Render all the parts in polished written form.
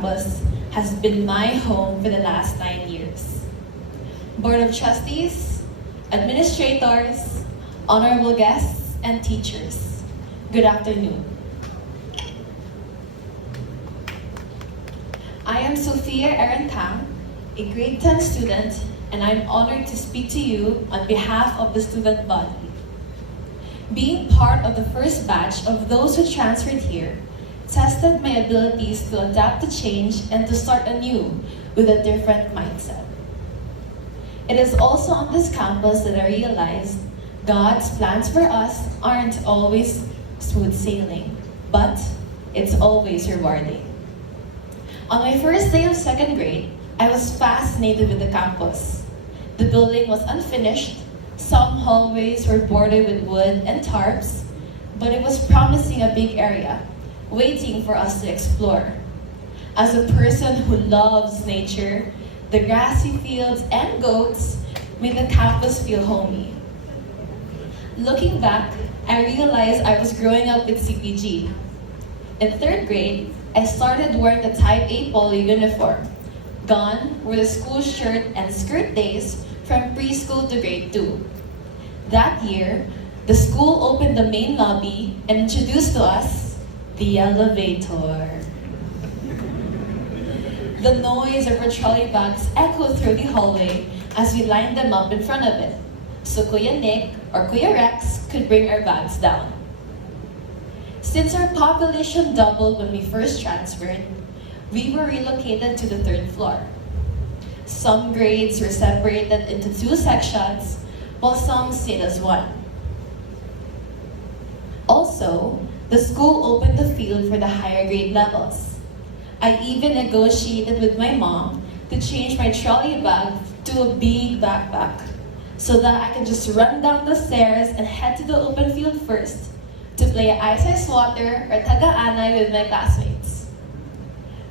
campus has been my home for the last 9 years. Board of Trustees, administrators, honorable guests, and teachers, good afternoon. I am Sophie a grade 10 student, and I'm honored to speak to you on behalf of the student body. Being part of the first batch of those who transferred here tested my abilities to adapt to change and to start anew with a different mindset. It is also on this campus that I realized God's plans for us aren't always smooth sailing, but it's always rewarding. On my first day of second grade, I was fascinated with the campus. The building was unfinished, some hallways were bordered with wood and tarps, but it was promising a big area, waiting for us to explore. As a person who loves nature, the grassy fields and goats made the campus feel homey. Looking back, I realized I was growing up with CPG. In third grade, I started wearing the Type A polo uniform. Gone were the school shirt and skirt days from preschool to grade 2. That year, the school opened the main lobby and introduced to us the elevator. The noise of our trolley bags echoed through the hallway as we lined them up in front of it, so Kuya Nick or Kuya Rex could bring our bags down. Since our population doubled when we first transferred, we were relocated to the third floor. Some grades were separated into 2 sections, while some stayed as one. Also, the school opened the field for the higher grade levels. I even negotiated with my mom to change my trolley bag to a big backpack so that I could just run down the stairs and head to the open field first to play ice water or taga-anay with my classmates.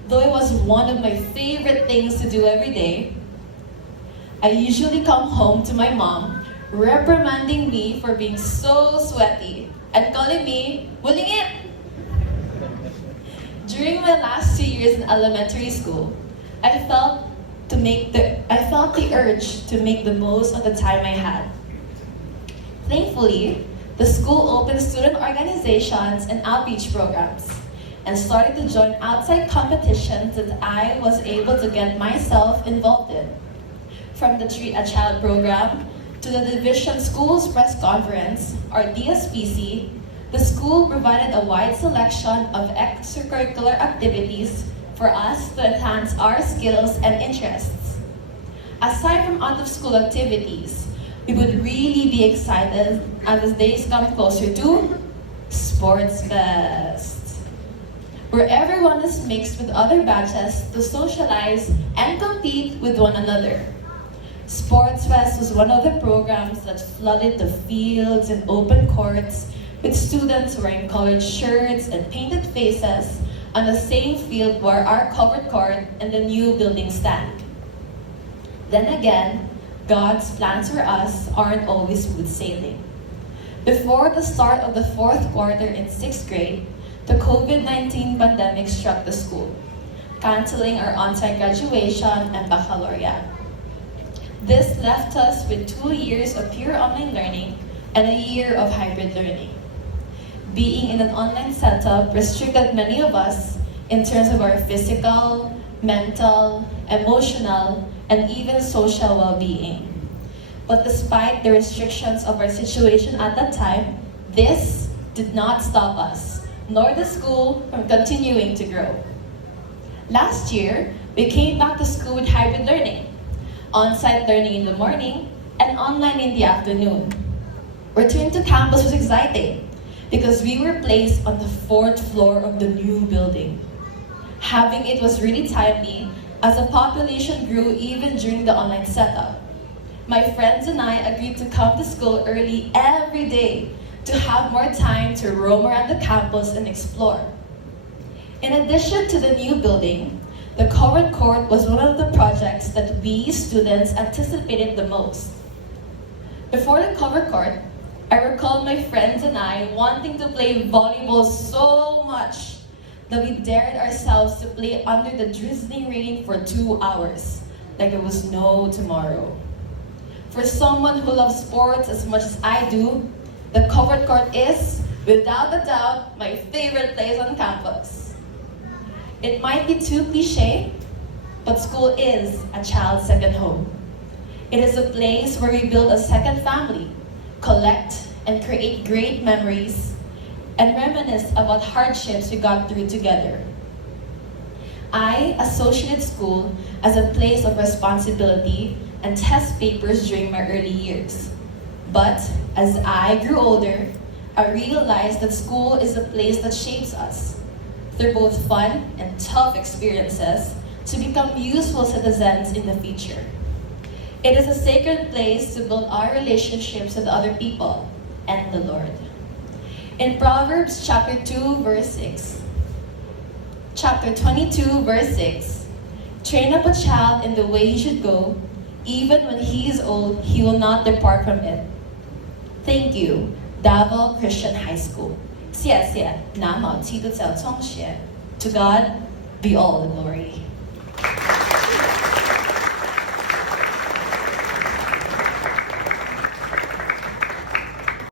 Though it was one of my favorite things to do every day, I usually come home to my mom reprimanding me for being so sweaty and calling me bulingit. During my last 2 years in elementary school, I felt the urge to make the most of the time I had. Thankfully, the school opened student organizations and outreach programs and started to join outside competitions that I was able to get myself involved in. From the Treat a Child program to the Division Schools Press Conference, or DSPC, the school provided a wide selection of extracurricular activities for us to enhance our skills and interests. Aside from out-of-school activities, we would really be excited as the days come closer to Sports Fest, where everyone is mixed with other batches to socialize and compete with one another. Sports Fest was one of the programs that flooded the fields and open courts with students wearing colored shirts and painted faces on the same field where our covered court and the new building stand. Then again, God's plans for us aren't always smooth sailing. Before the start of the 4th quarter in 6th grade, the COVID-19 pandemic struck the school, canceling our on-site graduation and baccalaureate. This left us with 2 years of pure online learning and a year of hybrid learning. Being in an online setup restricted many of us in terms of our physical, mental, emotional, and even social well-being. But despite the restrictions of our situation at that time, this did not stop us, nor the school from continuing to grow. Last year, we came back to school with hybrid learning, on-site learning in the morning, and online in the afternoon. Return to campus was exciting because we were placed on the 4th floor of the new building. Having it was really timely as the population grew even during the online setup. My friends and I agreed to come to school early every day to have more time to roam around the campus and explore. In addition to the new building, the covered court was one of the projects that we students anticipated the most. Before the covered court, I recall my friends and I wanting to play volleyball so much that we dared ourselves to play under the drizzling rain for 2 hours, like there was no tomorrow. For someone who loves sports as much as I do, the covered court is, without a doubt, my favorite place on campus. It might be too cliche, but school is a child's second home. It is a place where we build a second family, collect and create great memories, and reminisce about hardships we got through together. I associated school as a place of responsibility and test papers during my early years. But as I grew older, I realized that school is a place that shapes us through both fun and tough experiences to become useful citizens in the future. It is a sacred place to build our relationships with other people and the Lord. In Proverbs chapter 22, verse 6, train up a child in the way he should go, even when he is old, he will not depart from it. Thank you, Davao Christian High School. 谢谢南澳基督教中学. To God be all the glory.